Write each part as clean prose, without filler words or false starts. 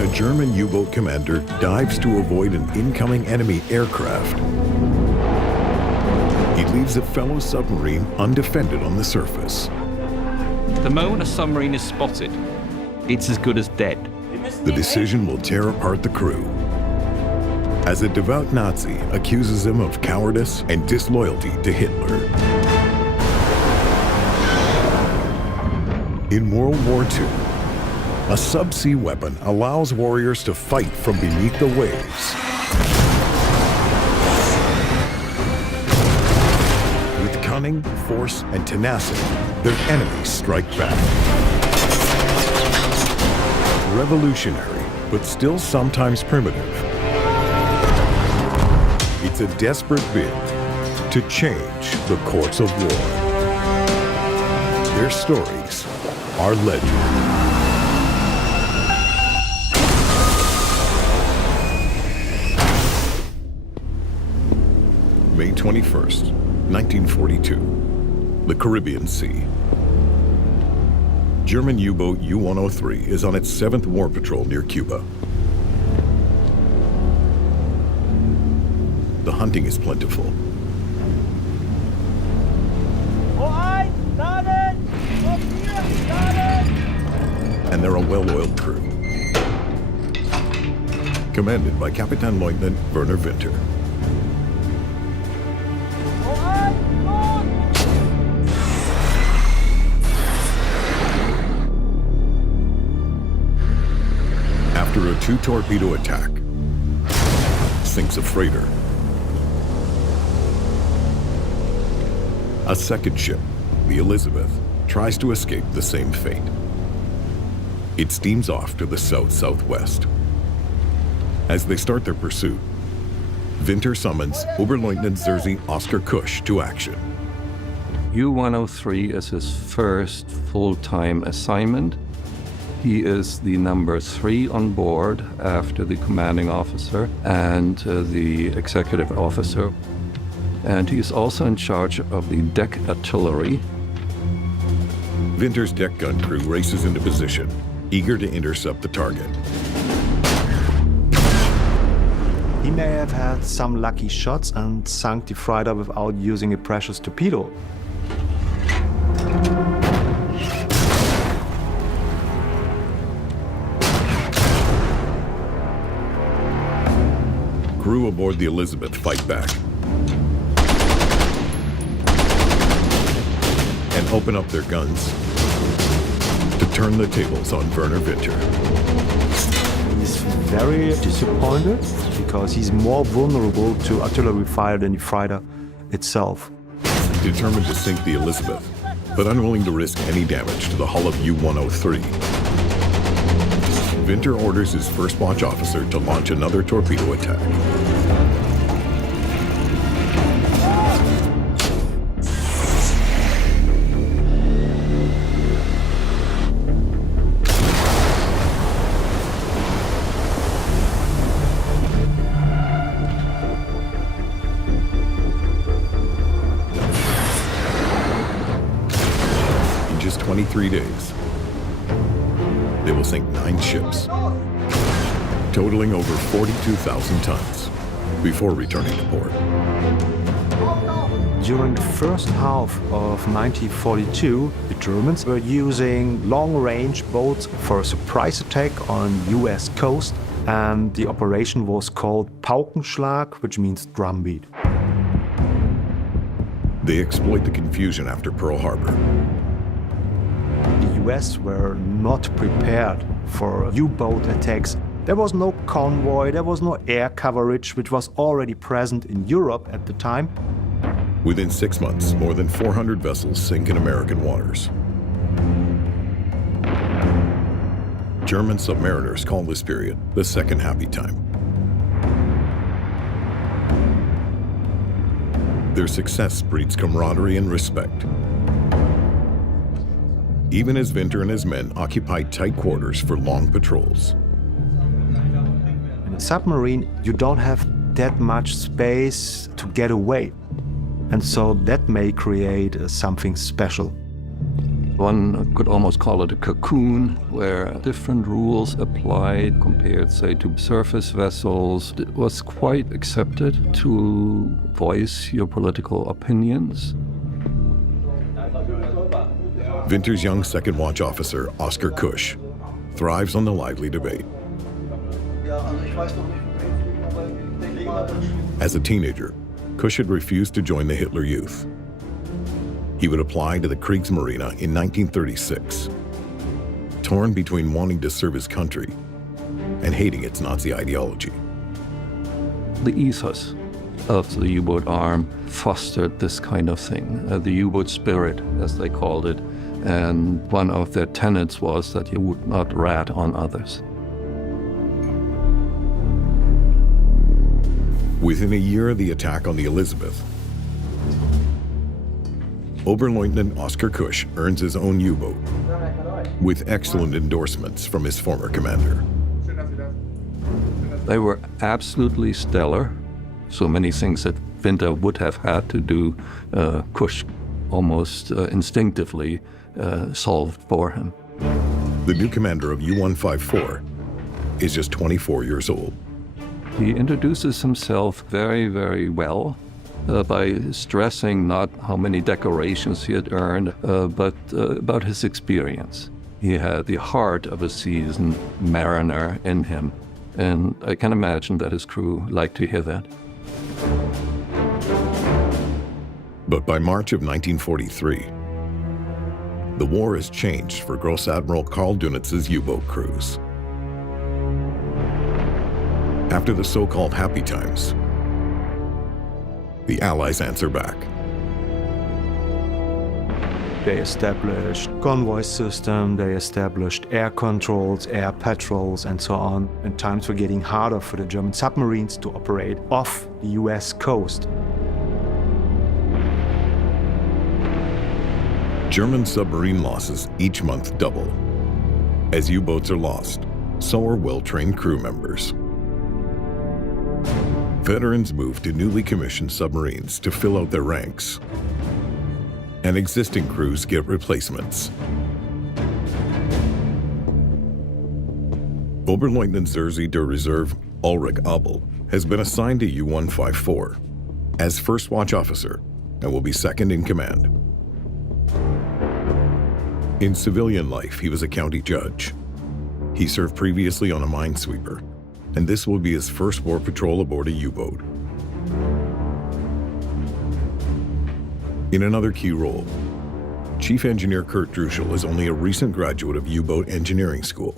when a German U-boat commander dives to avoid an incoming enemy aircraft, he leaves a fellow submarine undefended on the surface. The moment a submarine is spotted, it's as good as dead. The decision will tear apart the crew, as a devout Nazi accuses him of cowardice and disloyalty to Hitler. In World War II, a subsea weapon allows warriors to fight from beneath the waves. With cunning, force, and tenacity, their enemies strike back. Revolutionary, but still sometimes primitive. It's a desperate bid to change the course of war. Their stories are legend. May 21st, 1942, the Caribbean Sea. German U-boat U-103 is on its 7th war patrol near Cuba. The hunting is plentiful. And they're a well-oiled crew, commanded by Kapitänleutnant Werner Winter. After a 2-torpedo attack, sinks a freighter. A second ship, the Elizabeth, tries to escape the same fate. It steams off to the south-southwest. As they start their pursuit, Winter summons Oberleutnant Zersey Oscar Kusch to action. U-103 is his first full-time assignment. He is the number 3 on board after the commanding officer and the executive officer. And he is also in charge of the deck artillery. Winter's deck gun crew races into position, eager to intercept the target. He may have had some lucky shots and sunk the freighter without using a precious torpedo. Crew aboard the Elizabeth fight back and open up their guns to turn the tables on Werner Winter. He's very disappointed because he's more vulnerable to artillery fire than the freighter itself. Determined to sink the Elizabeth, but unwilling to risk any damage to the hull of U-103. Winter orders his first watch officer to launch another torpedo attack. In just 23 days, they will sink 9 ships, totaling over 42,000 tons, before returning to port. During the first half of 1942, the Germans were using long-range boats for a surprise attack on US coast, and the operation was called Paukenschlag, which means drumbeat. They exploit the confusion after Pearl Harbor. The US were not prepared for U-boat attacks. There was no convoy, there was no air coverage, which was already present in Europe at the time. Within 6 months, more than 400 vessels sink in American waters. German submariners call this period the Second Happy Time. Their success breeds camaraderie and respect, even as Winter and his men occupy tight quarters for long patrols. In a submarine, you don't have that much space to get away. And so that may create something special. One could almost call it a cocoon, where different rules applied compared, say, to surface vessels. It was quite accepted to voice your political opinions. Winter's young second watch officer, Oscar Kusch, thrives on the lively debate. As a teenager, Kusch had refused to join the Hitler Youth. He would apply to the Kriegsmarine in 1936, torn between wanting to serve his country and hating its Nazi ideology. The ethos of the U-boat arm fostered this kind of thing, the U-boat spirit, as they called it, and one of their tenets was that you would not rat on others. Within a year of the attack on the Elizabeth, Oberleutnant Oscar Kusch earns his own U-boat with excellent endorsements from his former commander. They were absolutely stellar. So many things that Winter would have had to do, Kusch almost instinctively solved for him. The new commander of U-154 is just 24 years old. He introduces himself very, very well by stressing not how many decorations he had earned, but about his experience. He had the heart of a seasoned mariner in him, and I can imagine that his crew liked to hear that. But by March of 1943, the war has changed for Gross Admiral Karl Dunitz's U-boat crews. After the so-called happy times, the Allies answer back. They established convoy system, they established air controls, air patrols, and so on. And times were getting harder for the German submarines to operate off the US coast. German submarine losses each month double. As U-boats are lost, so are well-trained crew members. Veterans move to newly commissioned submarines to fill out their ranks, and existing crews get replacements. Oberleutnant Zersy der Reserve Ulrich Abel has been assigned to U-154 as first watch officer and will be second in command. In civilian life, he was a county judge. He served previously on a minesweeper, and this will be his first war patrol aboard a U-boat. In another key role, Chief Engineer Kurt Druschel is only a recent graduate of U-boat engineering school.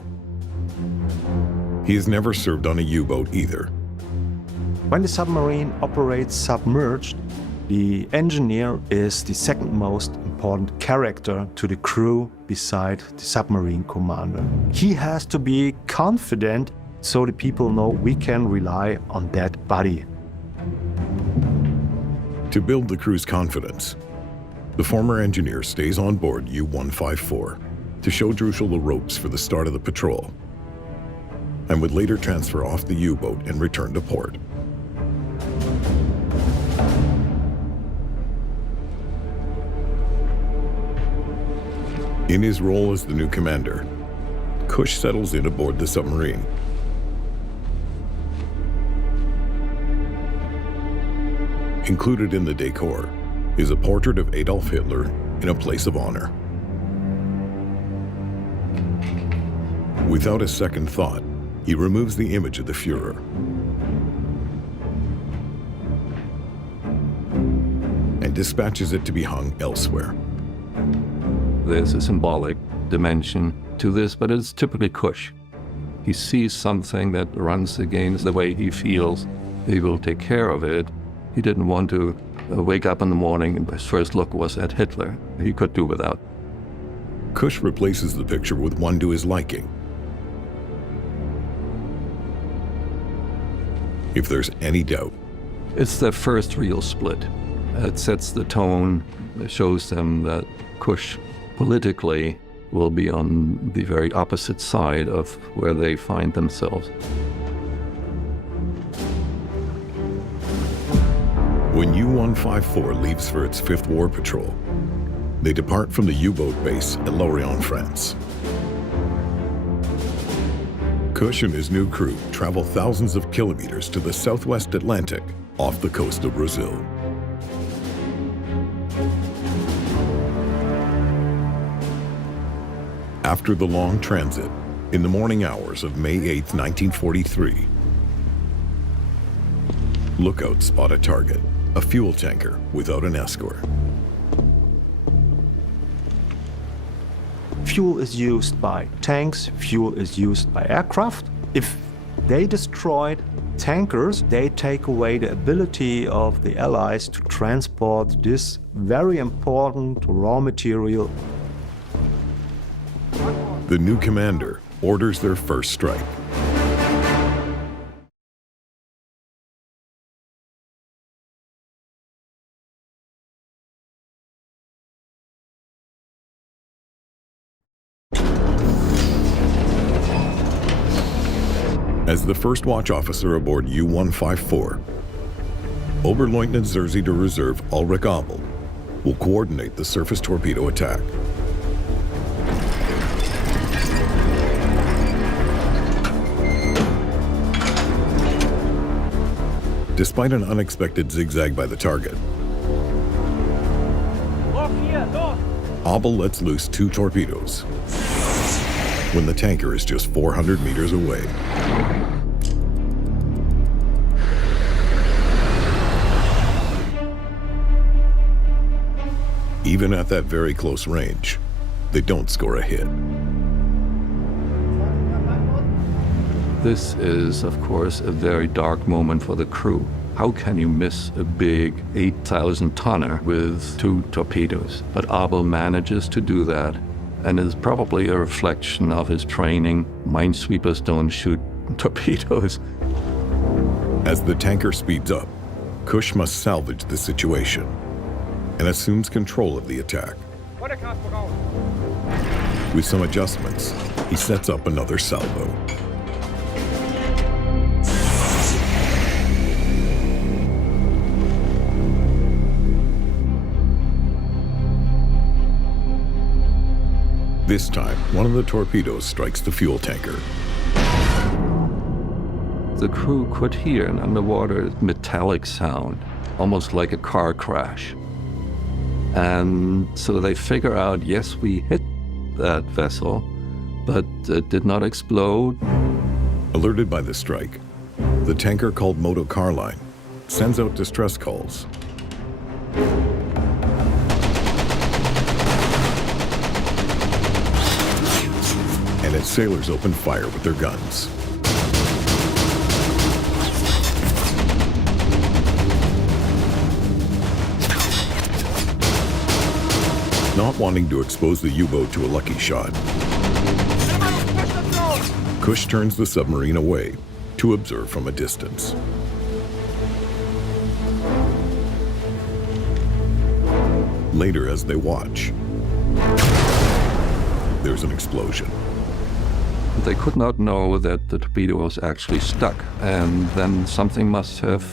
He has never served on a U-boat either. When the submarine operates submerged, the engineer is the second most important character to the crew beside the submarine commander. He has to be confident so the people know we can rely on that buddy. To build the crew's confidence, the former engineer stays on board U-154 to show Druschel the ropes for the start of the patrol, and would later transfer off the U-boat and return to port. In his role as the new commander, Kusch settles in aboard the submarine. Included in the decor is a portrait of Adolf Hitler in a place of honor. Without a second thought, he removes the image of the Führer. And dispatches it to be hung elsewhere. There's a symbolic dimension to this, but it's typically Kusch. He sees something that runs against the way he feels. He will take care of it. He didn't want to wake up in the morning and his first look was at Hitler. He could do without. Kusch replaces the picture with one to his liking. If there's any doubt, it's their first real split. It sets the tone, it shows them that Kusch politically will be on the very opposite side of where they find themselves. When U-154 leaves for its fifth war patrol, They depart from the U-boat base at Lorient, France. Kusch and his new crew travel thousands of kilometers to the southwest Atlantic off the coast of Brazil. After the long transit, in the morning hours of May 8, 1943, lookouts spot a target, a fuel tanker without an escort. Fuel is used by tanks, fuel is used by aircraft. If they destroyed tankers, they take away the ability of the Allies to transport this very important raw material. The new commander orders their first strike. As the first watch officer aboard U-154, Oberleutnant Zersy de Reserve Ulrich Abel will coordinate the surface torpedo attack. Despite an unexpected zigzag by the target, Abel lets loose 2 torpedoes when the tanker is just 400 meters away. Even at that very close range, they don't score a hit. This is, of course, a very dark moment for the crew. How can you miss a big 8,000-tonner with 2 torpedoes? But Abel manages to do that, and is probably a reflection of his training. Minesweepers don't shoot torpedoes. As the tanker speeds up, Kusch must salvage the situation and assumes control of the attack. With some adjustments, he sets up another salvo. This time, one of the torpedoes strikes the fuel tanker. The crew could hear an underwater metallic sound, almost like a car crash. And so they figure out, yes, we hit that vessel, but it did not explode. Alerted by the strike, the tanker called Moto Carline sends out distress calls. And its sailors open fire with their guns. Not wanting to expose the U-boat to a lucky shot, Kusch turns the submarine away to observe from a distance. Later, as they watch, there's an explosion. They could not know that the torpedo was actually stuck, and then something must have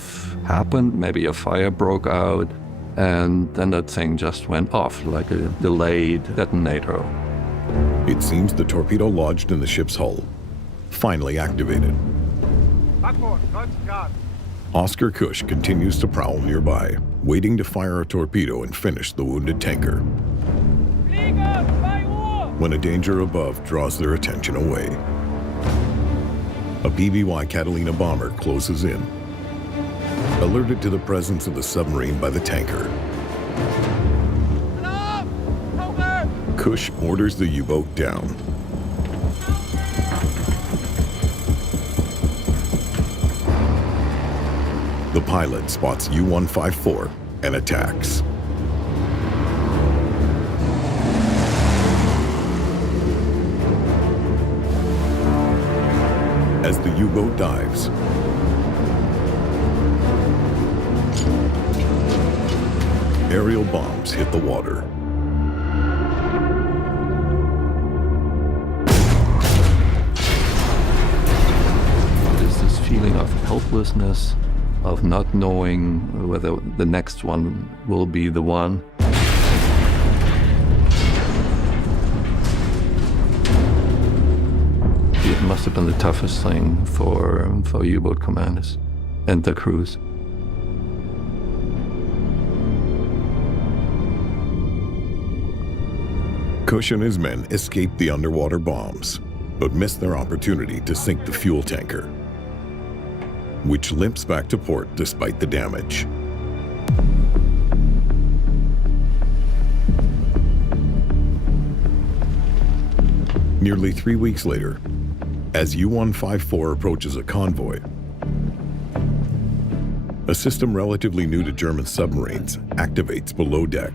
happened. Maybe a fire broke out, and then that thing just went off like a delayed detonator. It seems the torpedo lodged in the ship's hull finally activated. Oscar Kusch continues to prowl nearby, waiting to fire a torpedo and finish the wounded tanker, when a danger above draws their attention away. A PBY Catalina bomber closes in, alerted to the presence of the submarine by the tanker. Kusch orders the U-boat down. The pilot spots U-154 and attacks. As the U-boat dives, aerial bombs hit the water. There's this feeling of helplessness, of not knowing whether the next one will be the one. must have been the toughest thing for U-boat commanders and the crews. Kusch and his men escaped the underwater bombs, but missed their opportunity to sink the fuel tanker, which limps back to port despite the damage. Nearly 3 weeks later, as U-154 approaches a convoy, a system relatively new to German submarines activates below deck.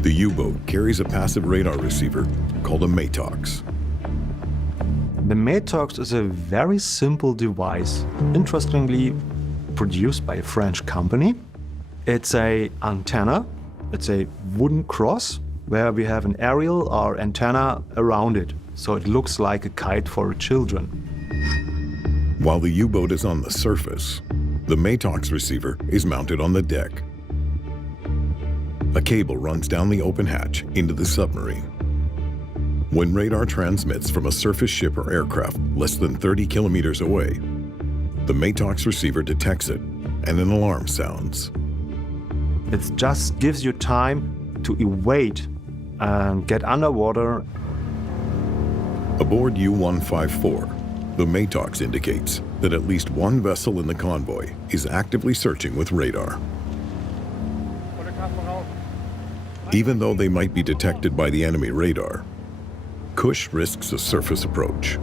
The U-boat carries a passive radar receiver called a Matox. The Matox is a very simple device, interestingly produced by a French company. It's an antenna. It's a wooden cross where we have an aerial or antenna around it, so it looks like a kite for children. While the U-boat is on the surface, the Matox receiver is mounted on the deck. A cable runs down the open hatch into the submarine. When radar transmits from a surface ship or aircraft less than 30 kilometers away, the Matox receiver detects it and an alarm sounds. It just gives you time to evade and get underwater. Aboard U-154, the Matox indicates that at least one vessel in the convoy is actively searching with radar. Even though they might be detected by the enemy radar, Kusch risks a surface approach.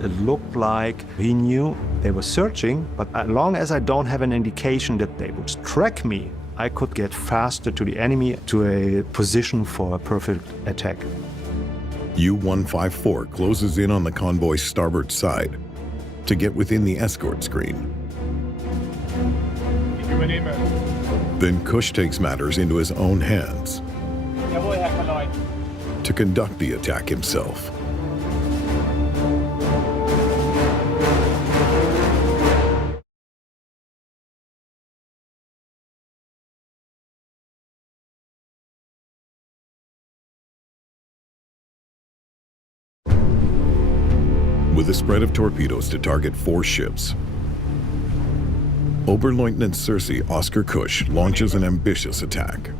It looked like he knew they were searching, but as long as I don't have an indication that they would track me, I could get faster to the enemy to a position for a perfect attack. U-154 closes in on the convoy's starboard side to get within the escort screen. Then Kusch takes matters into his own hands to conduct the attack himself. With a spread of torpedoes to target 4 ships, Oberleutnant Circe Oskar Kusch launches an ambitious attack.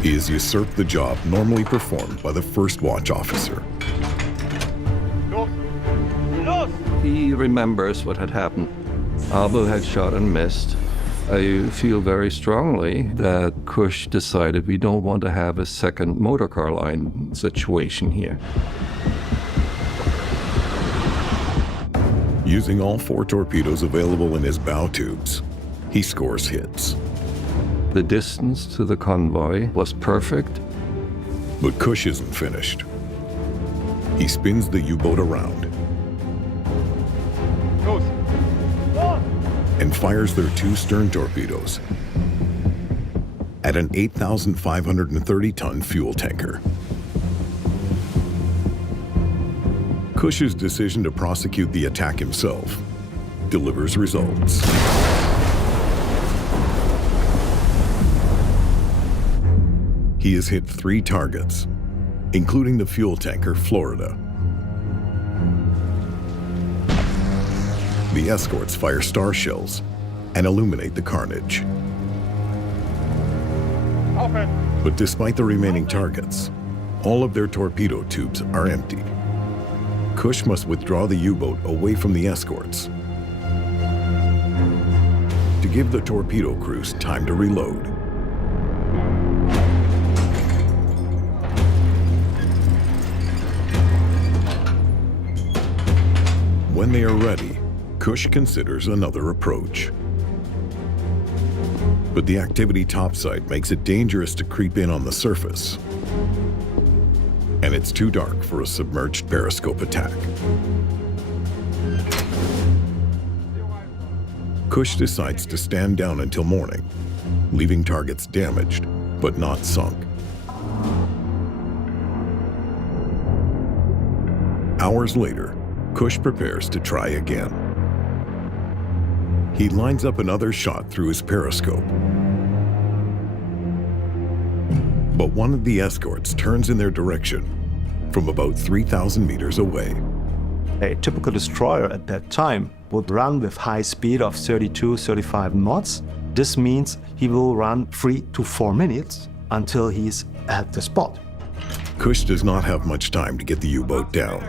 He has usurped the job normally performed by the first watch officer. He remembers what had happened. Abel had shot and missed. I feel very strongly that Kusch decided we don't want to have a second motorcar line situation here. Using all 4 torpedoes available in his bow tubes, he scores hits. The distance to the convoy was perfect. But Kusch isn't finished. He spins the U-boat around and fires their 2 stern torpedoes at an 8,530-ton fuel tanker. Kusch's decision to prosecute the attack himself delivers results. He has hit 3 targets, including the fuel tanker Florida. The escorts fire star shells and illuminate the carnage. But despite the remaining targets, all of their torpedo tubes are empty. Kusch must withdraw the U-boat away from the escorts to give the torpedo crews time to reload. When they are ready, Kusch considers another approach. But the activity topside makes it dangerous to creep in on the surface, and it's too dark for a submerged periscope attack. Kusch decides to stand down until morning, leaving targets damaged, but not sunk. Hours later, Kusch prepares to try again. He lines up another shot through his periscope. But one of the escorts turns in their direction from about 3,000 meters away. A typical destroyer at that time would run with high speed of 32, 35 knots. This means he will run 3 to 4 minutes until he's at the spot. Kusch does not have much time to get the U-boat down.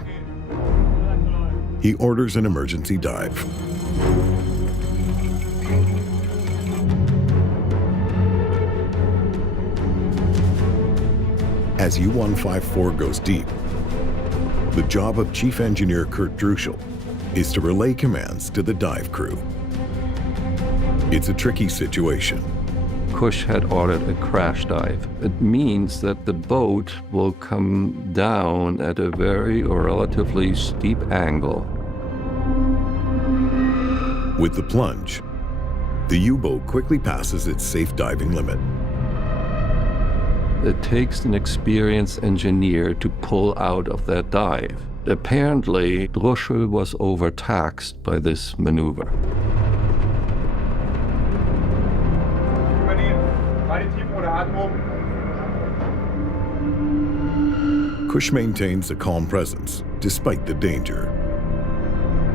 He orders an emergency dive. As U-154 goes deep, the job of Chief Engineer Kurt Druschel is to relay commands to the dive crew. It's a tricky situation. Kusch had ordered a crash dive. It means that the boat will come down at a very or relatively steep angle. With the plunge, the U-boat quickly passes its safe diving limit. It takes an experienced engineer to pull out of that dive. Apparently, Druschel was overtaxed by this maneuver. Kusch maintains a calm presence despite the danger.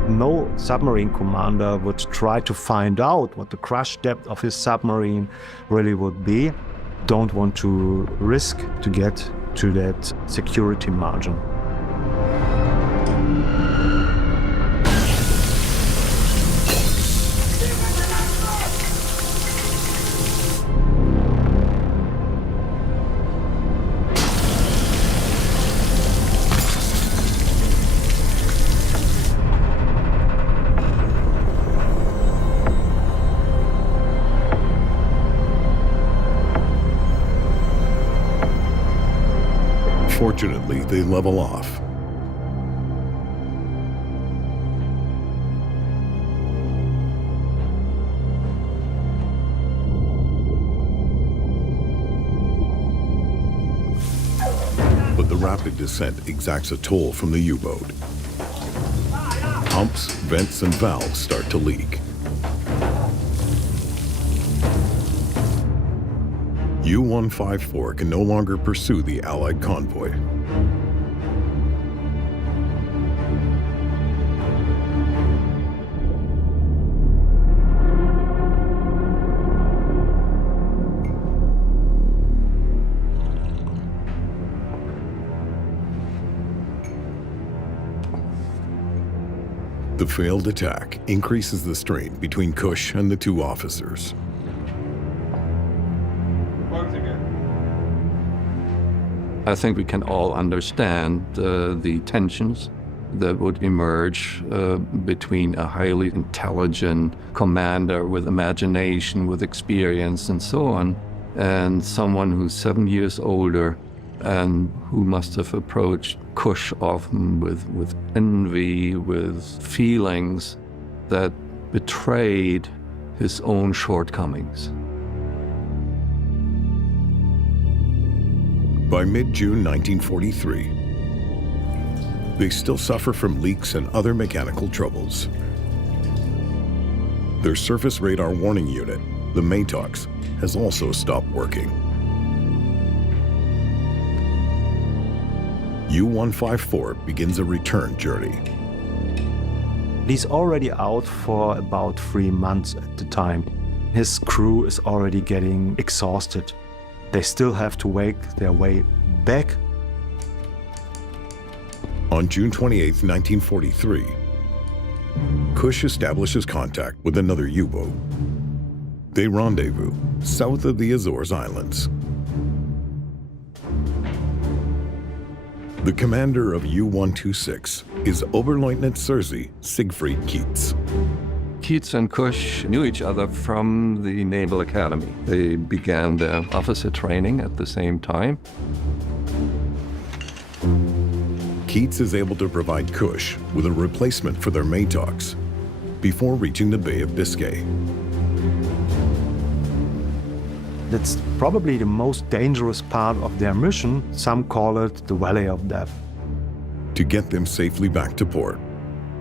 No submarine commander would try to find out what the crush depth of his submarine really would be. Don't want to risk to get to that security margin. Fortunately, they level off. But the rapid descent exacts a toll from the U-boat. Pumps, vents, and valves start to leak. U-154 can no longer pursue the Allied convoy. The failed attack increases the strain between Kusch and the two officers. I think we can all understand the tensions that would emerge between a highly intelligent commander with imagination, with experience, and so on, and someone who's 7 years older and who must have approached Kusch often with envy, with feelings that betrayed his own shortcomings. By mid-June 1943, they still suffer from leaks and other mechanical troubles. Their surface radar warning unit, the MATOX, has also stopped working. U-154 begins a return journey. He's already out for about 3 months at the time. His crew is already getting exhausted. They still have to make their way back. On June 28, 1943, Kusch establishes contact with another U-boat. They rendezvous south of the Azores Islands. The commander of U-126 is Oberleutnant Serzi Siegfried Keats. Keats and Kusch knew each other from the Naval Academy. They began their officer training at the same time. Keats is able to provide Kusch with a replacement for their MATOX before reaching the Bay of Biscay. That's probably the most dangerous part of their mission. Some call it the Valley of Death. To get them safely back to port,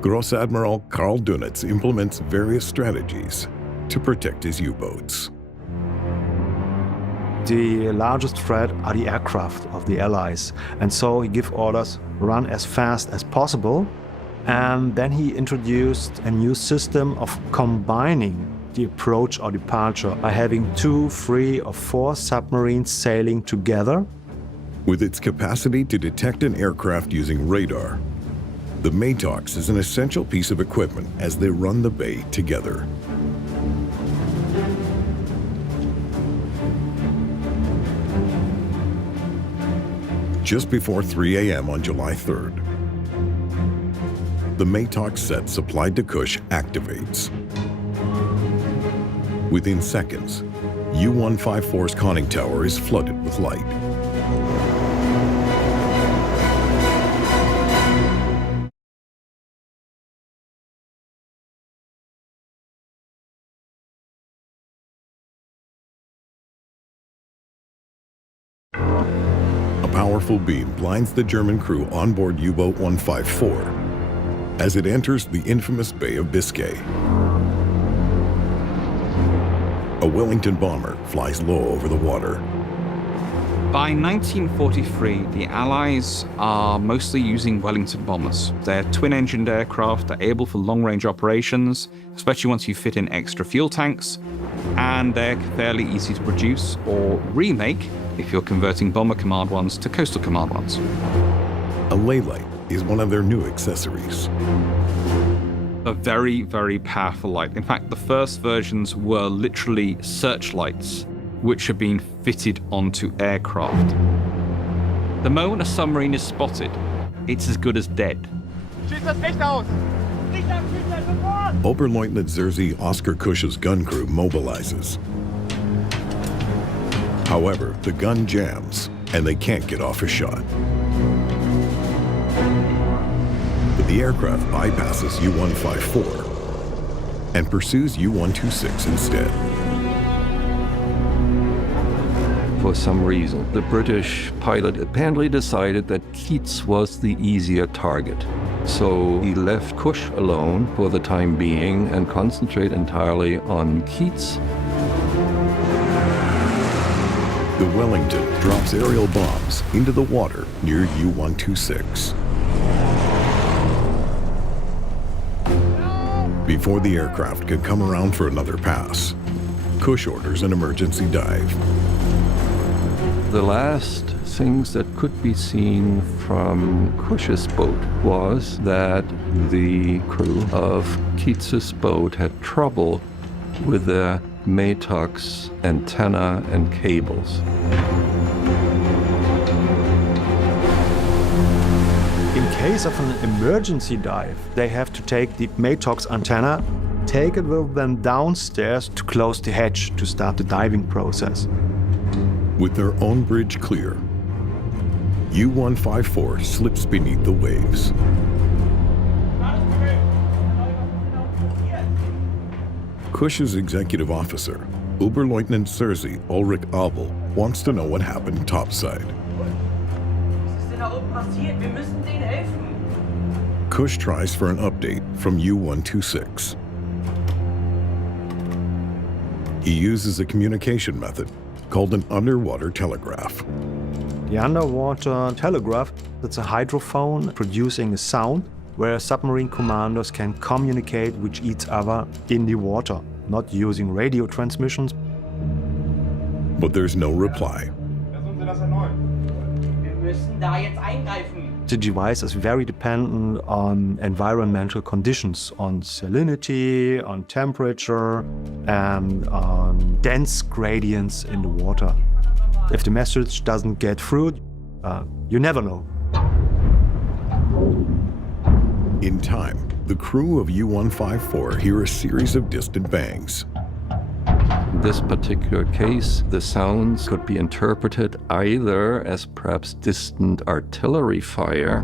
Gross Admiral Karl Dönitz implements various strategies to protect his U-boats. The largest threat are the aircraft of the Allies. And so he gave orders, run as fast as possible. And then he introduced a new system of combining the approach or departure by having 2, 3, or 4 submarines sailing together. With its capacity to detect an aircraft using radar, the Maytox is an essential piece of equipment as they run the bay together. Just before 3 a.m. on July 3rd, the Maytox set supplied to Kusch activates. Within seconds, U-154's conning tower is flooded with light. A powerful beam blinds the German crew on board U-Boat 154 as it enters the infamous Bay of Biscay. A Wellington bomber flies low over the water. By 1943, the Allies are mostly using Wellington bombers. They're twin-engined aircraft, they're able for long-range operations, especially once you fit in extra fuel tanks, and they're fairly easy to produce or remake if you're converting Bomber Command 1s to Coastal Command 1s. A ley light is one of their new accessories. A very, very powerful light. In fact, the first versions were literally searchlights, which are being fitted onto aircraft. The moment a submarine is spotted, it's as good as dead. Oberleutnant Zerzy Oskar Kusch's gun crew mobilizes. However, the gun jams, and they can't get off a shot. But the aircraft bypasses U-154 and pursues U-126 instead. For some reason, the British pilot apparently decided that Keats was the easier target. So he left Kusch alone for the time being and concentrated entirely on Keats. The Wellington drops aerial bombs into the water near U-126. Before the aircraft can come around for another pass, Kusch orders an emergency dive. The last things that could be seen from Kusch's boat was that the crew of Keats's boat had trouble with the Maytox antenna and cables. In case of an emergency dive, they have to take the Maytox antenna, take it with them downstairs to close the hatch to start the diving process. With their own bridge clear, U-154 slips beneath the waves. Kusch's executive officer, Oberleutnant Zerzy Ulrich Abel, wants to know what happened topside. Kusch tries for an update from U-126. He uses a communication method called an underwater telegraph. The underwater telegraph, that's a hydrophone producing a sound where submarine commanders can communicate with each other in the water, not using radio transmissions. But there's no reply. The device is very dependent on environmental conditions, on salinity, on temperature, and on dense gradients in the water. If the message doesn't get through, you never know. In time, the crew of U-154 hear a series of distant bangs. In this particular case, the sounds could be interpreted either as perhaps distant artillery fire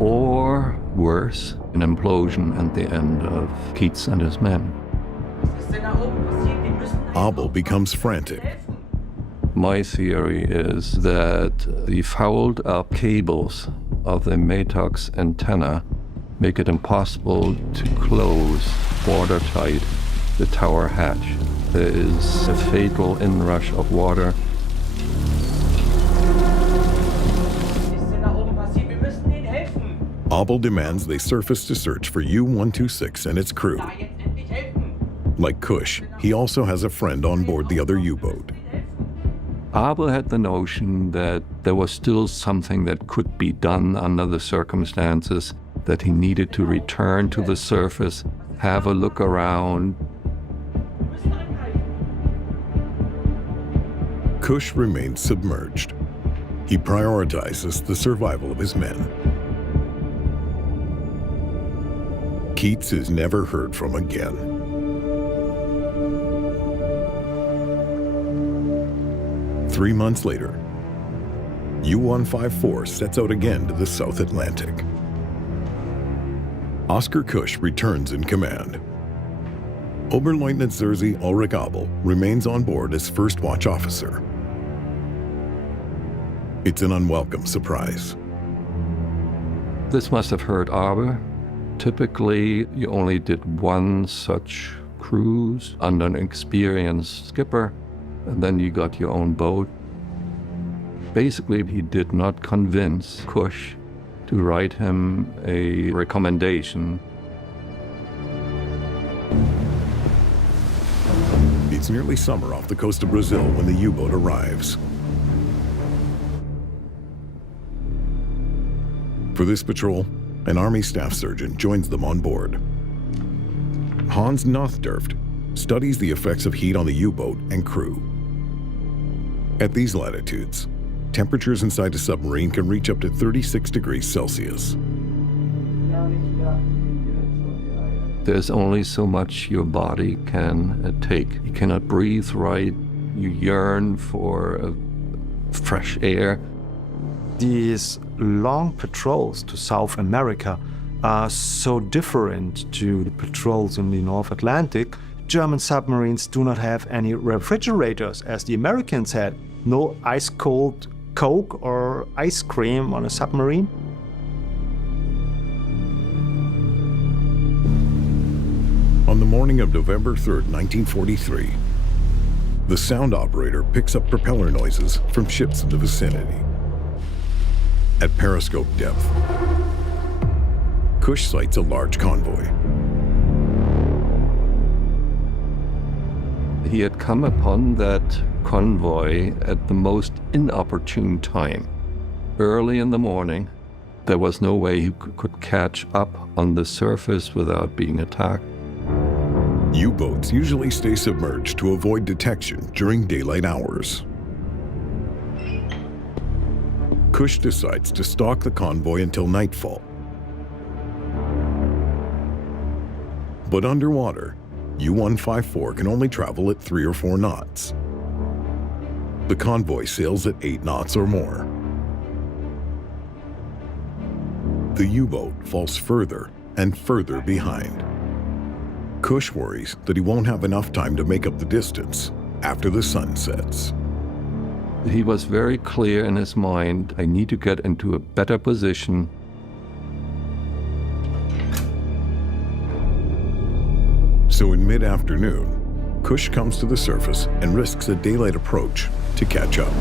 or, worse, an implosion at the end of Keats and his men. Abel becomes frantic. My theory is that the fouled up cables of the Maytox antenna make it impossible to close watertight the tower hatch. There is a fatal inrush of water. Abel demands they surface to search for U-126 and its crew. Like Kusch, he also has a friend on board the other U-boat. Abel had the notion that there was still something that could be done under the circumstances, that he needed to return to the surface, have a look around. Kusch remains submerged. He prioritizes the survival of his men. Keats is never heard from again. Three months later, U-154 sets out again to the South Atlantic. Oskar Kusch returns in command. Oberleutnant Zerzy Ulrich Abel remains on board as first watch officer. It's an unwelcome surprise. This must have hurt Abel. Typically, you only did one such cruise under an experienced skipper, and then you got your own boat. Basically, he did not convince Kusch to write him a recommendation. It's nearly summer off the coast of Brazil when the U-boat arrives. For this patrol, an Army staff surgeon joins them on board. Hans Nothdurft studies the effects of heat on the U-boat and crew. At these latitudes, temperatures inside a submarine can reach up to 36 degrees Celsius. There's only so much your body can take. You cannot breathe right. You yearn for fresh air. These long patrols to South America are so different to the patrols in the North Atlantic. German submarines do not have any refrigerators, as the Americans had. No ice-cold Coke or ice cream on a submarine. On the morning of November 3rd, 1943, the sound operator picks up propeller noises from ships in the vicinity. At periscope depth, Kusch sights a large convoy. He had come upon that convoy at the most inopportune time. Early in the morning, there was no way he could catch up on the surface without being attacked. U-boats usually stay submerged to avoid detection during daylight hours. Kusch decides to stalk the convoy until nightfall. But underwater, U-154 can only travel at 3 or 4 knots. The convoy sails at 8 knots or more. The U-boat falls further and further behind. Kusch worries that he won't have enough time to make up the distance after the sun sets. He was very clear in his mind, I need to get into a better position. So in mid-afternoon, Kusch comes to the surface and risks a daylight approach to catch up.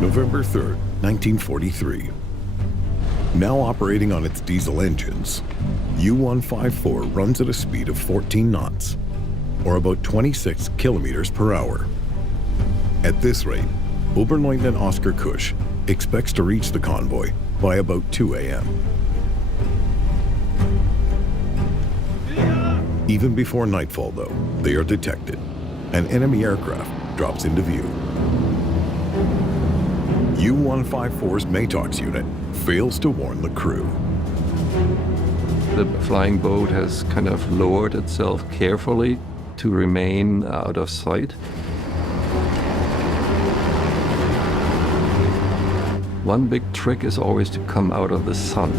November 3rd, 1943. Now operating on its diesel engines, U-154 runs at a speed of 14 knots, or about 26 kilometers per hour. At this rate, Oberleutnant Oskar Kusch expects to reach the convoy by about 2 a.m. Even before nightfall, though, they are detected. An enemy aircraft drops into view. U-154's MATOX unit fails to warn the crew. The flying boat has kind of lowered itself carefully to remain out of sight. One big trick is always to come out of the sun.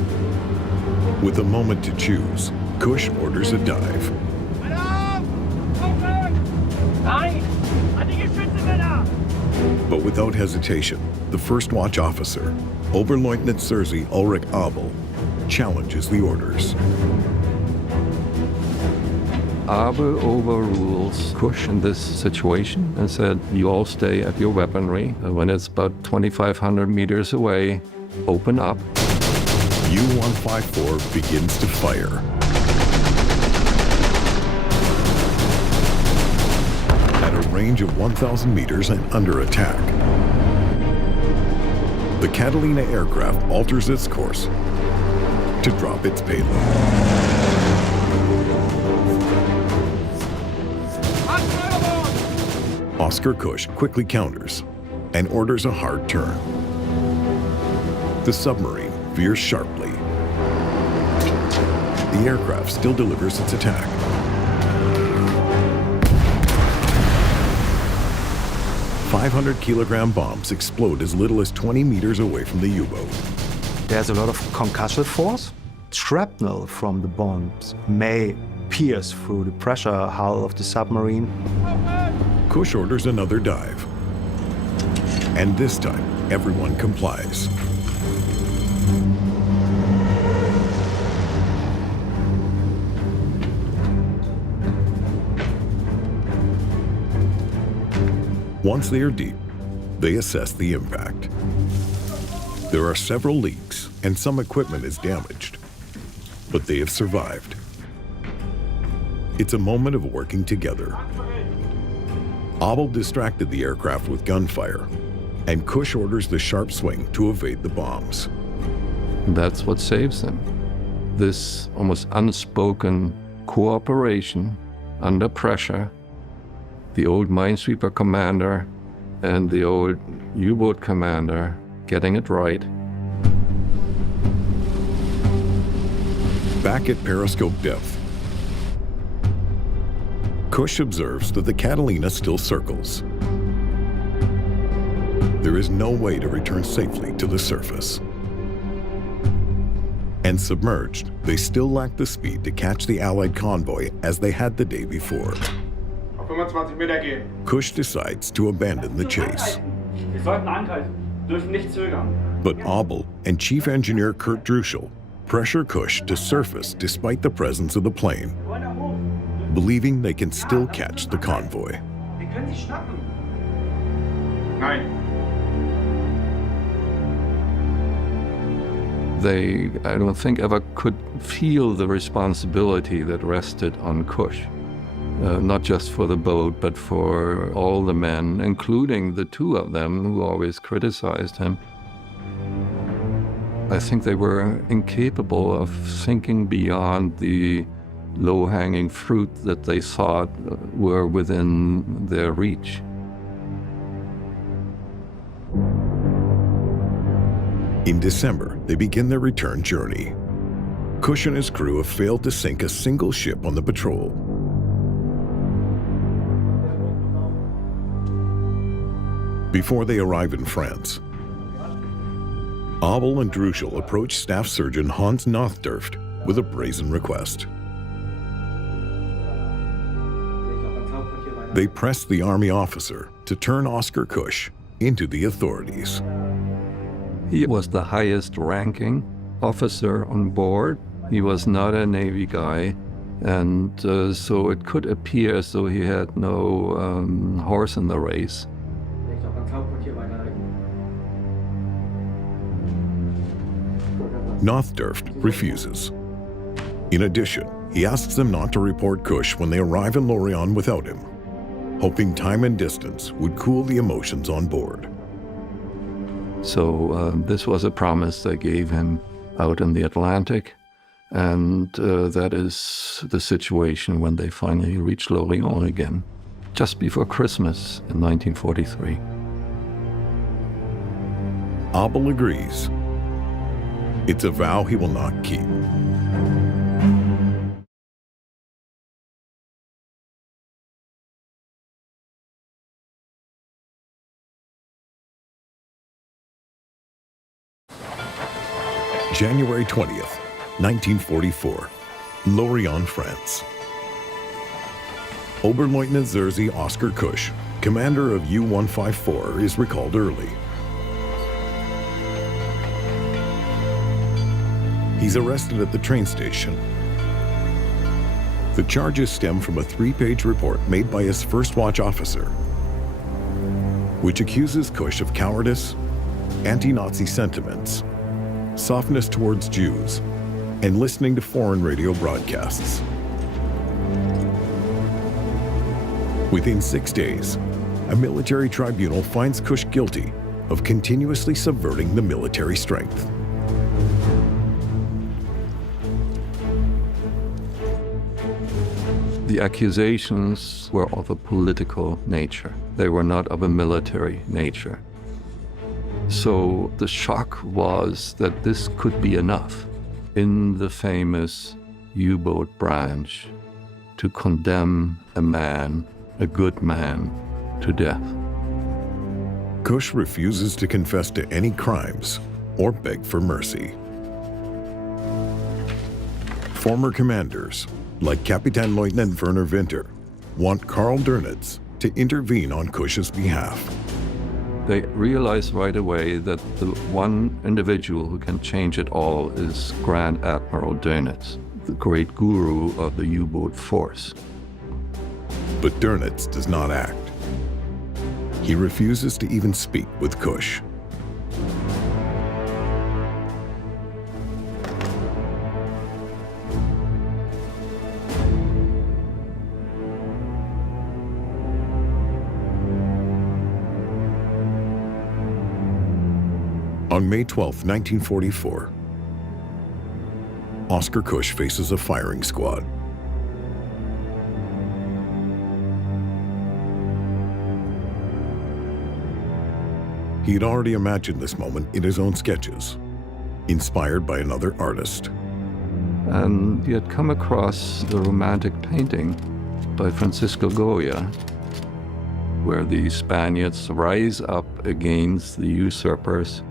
With a moment to choose, Kusch orders a dive. But without hesitation, the first watch officer, Oberleutnant Serzi Ulrich Abel, challenges the orders. Abel overrules Kusch in this situation and said, you all stay at your weaponry. When it's about 2,500 meters away, open up. U-154 begins to fire. At a range of 1,000 meters and under attack. The Catalina aircraft alters its course to drop its payload. Oskar Kusch quickly counters and orders a hard turn. The submarine veers sharply. The aircraft still delivers its attack. .500-kilogram bombs explode as little as 20 meters away from the U-boat. There's a lot of concussive force. Shrapnel from the bombs may pierce through the pressure hull of the submarine. Kusch orders another dive. And this time, everyone complies. Once they are deep, they assess the impact. There are several leaks and some equipment is damaged, but they have survived. It's a moment of working together. Abel distracted the aircraft with gunfire, and Kusch orders the sharp swing to evade the bombs. That's what saves them. This almost unspoken cooperation under pressure. The old minesweeper commander and the old U-boat commander getting it right. Back at periscope depth, Kusch observes that the Catalina still circles. There is no way to return safely to the surface. And submerged, they still lack the speed to catch the Allied convoy as they had the day before. 25 Meter gehen. Kusch decides to abandon the chase. Wir sollten angreifen, dürfen nicht zögern. But Abel and Chief Engineer Kurt Druschel pressure Kusch to surface despite the presence of the plane, believing they can still catch the convoy. Wir können sie schnappen. Nein. They, I don't think, ever could feel the responsibility that rested on Kusch. Not just for the boat, but for all the men, including the two of them who always criticized him. I think they were incapable of thinking beyond the low-hanging fruit that they thought were within their reach. In December, they begin their return journey. Kusch and his crew have failed to sink a single ship on the patrol. Before they arrive in France, Abel and Druschel approach Staff Surgeon Hans Nothdurft with a brazen request. They press the army officer to turn Oskar Kusch into the authorities. He was the highest ranking officer on board. He was not a Navy guy, and so it could appear as though he had no horse in the race. Nothdurft refuses. In addition, he asks them not to report Kusch when they arrive in Lorient without him, hoping time and distance would cool the emotions on board. So this was a promise they gave him out in the Atlantic, and that is the situation when they finally reached Lorient again, just before Christmas in 1943. Abel agrees. It's a vow he will not keep. January 20th, 1944, Lorient, France. Oberleutnant Serzi Oskar Kusch commander of U-154, is recalled early. He's arrested at the train station. The charges stem from a 3-page report made by his first watch officer, which accuses Kusch of cowardice, anti-Nazi sentiments, softness towards Jews, and listening to foreign radio broadcasts. Within 6 days, a military tribunal finds Kusch guilty of continuously subverting the military strength. The accusations were of a political nature. They were not of a military nature. So the shock was that this could be enough in the famous U-Boat branch to condemn a man, a good man, to death. Kusch refuses to confess to any crimes or beg for mercy. Former commanders, like Kapitän Leutnant Werner Winter, want Karl Dönitz to intervene on Kusch's behalf. They realized right away that the one individual who can change it all is Grand Admiral Dönitz, the great guru of the U-boat force. But Dönitz does not act. He refuses to even speak with Kusch. On May 12, 1944, Oskar Kusch faces a firing squad. He had already imagined this moment in his own sketches, inspired by another artist. And he had come across the romantic painting by Francisco Goya, where the Spaniards rise up against the usurpers.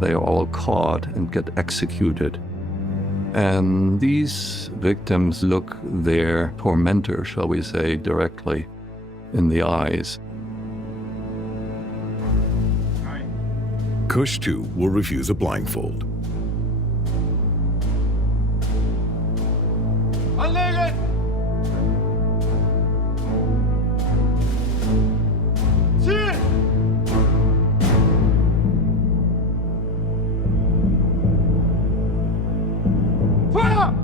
They are all caught and get executed. And these victims look their tormentor, shall we say, directly in the eyes. Kusch, too, will refuse a blindfold. Anlegen! Ziel! Feuer!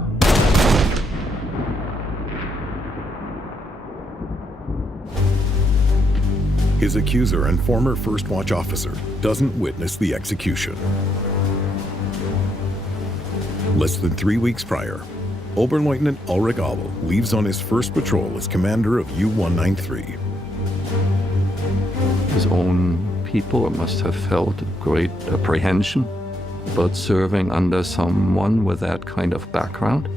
His accuser and former First Watch officer doesn't witness the execution. Less than 3 weeks prior, Oberleutnant Ulrich Abel leaves on his first patrol as commander of U-193. His own people must have felt great apprehension about serving under someone with that kind of background.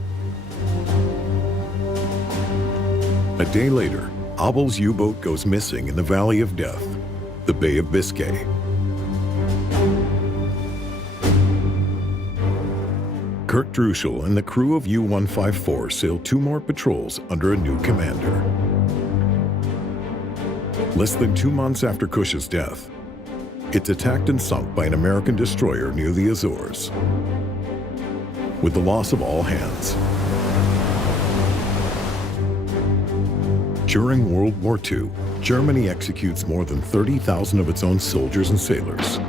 A day later, Abel's U-boat goes missing in the Valley of Death, the Bay of Biscay. Kurt Druschel and the crew of U-154 sail 2 more patrols under a new commander. Less than 2 months after Kusch's death, it's attacked and sunk by an American destroyer near the Azores, with the loss of all hands. During World War II, Germany executes more than 30,000 of its own soldiers and sailors,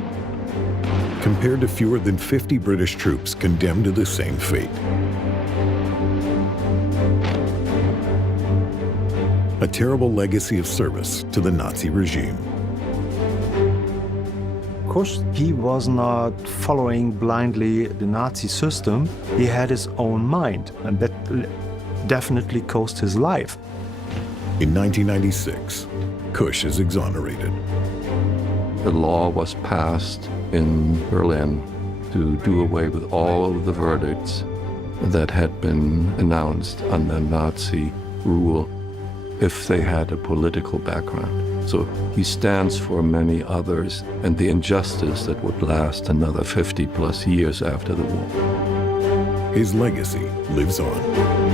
compared to fewer than 50 British troops condemned to the same fate. A terrible legacy of service to the Nazi regime. Kusch, he was not following blindly the Nazi system. He had his own mind, and that definitely cost his life. In 1996, Kusch is exonerated. The law was passed in Berlin to do away with all of the verdicts that had been announced under Nazi rule if they had a political background. So he stands for many others and the injustice that would last another 50+ years after the war. His legacy lives on.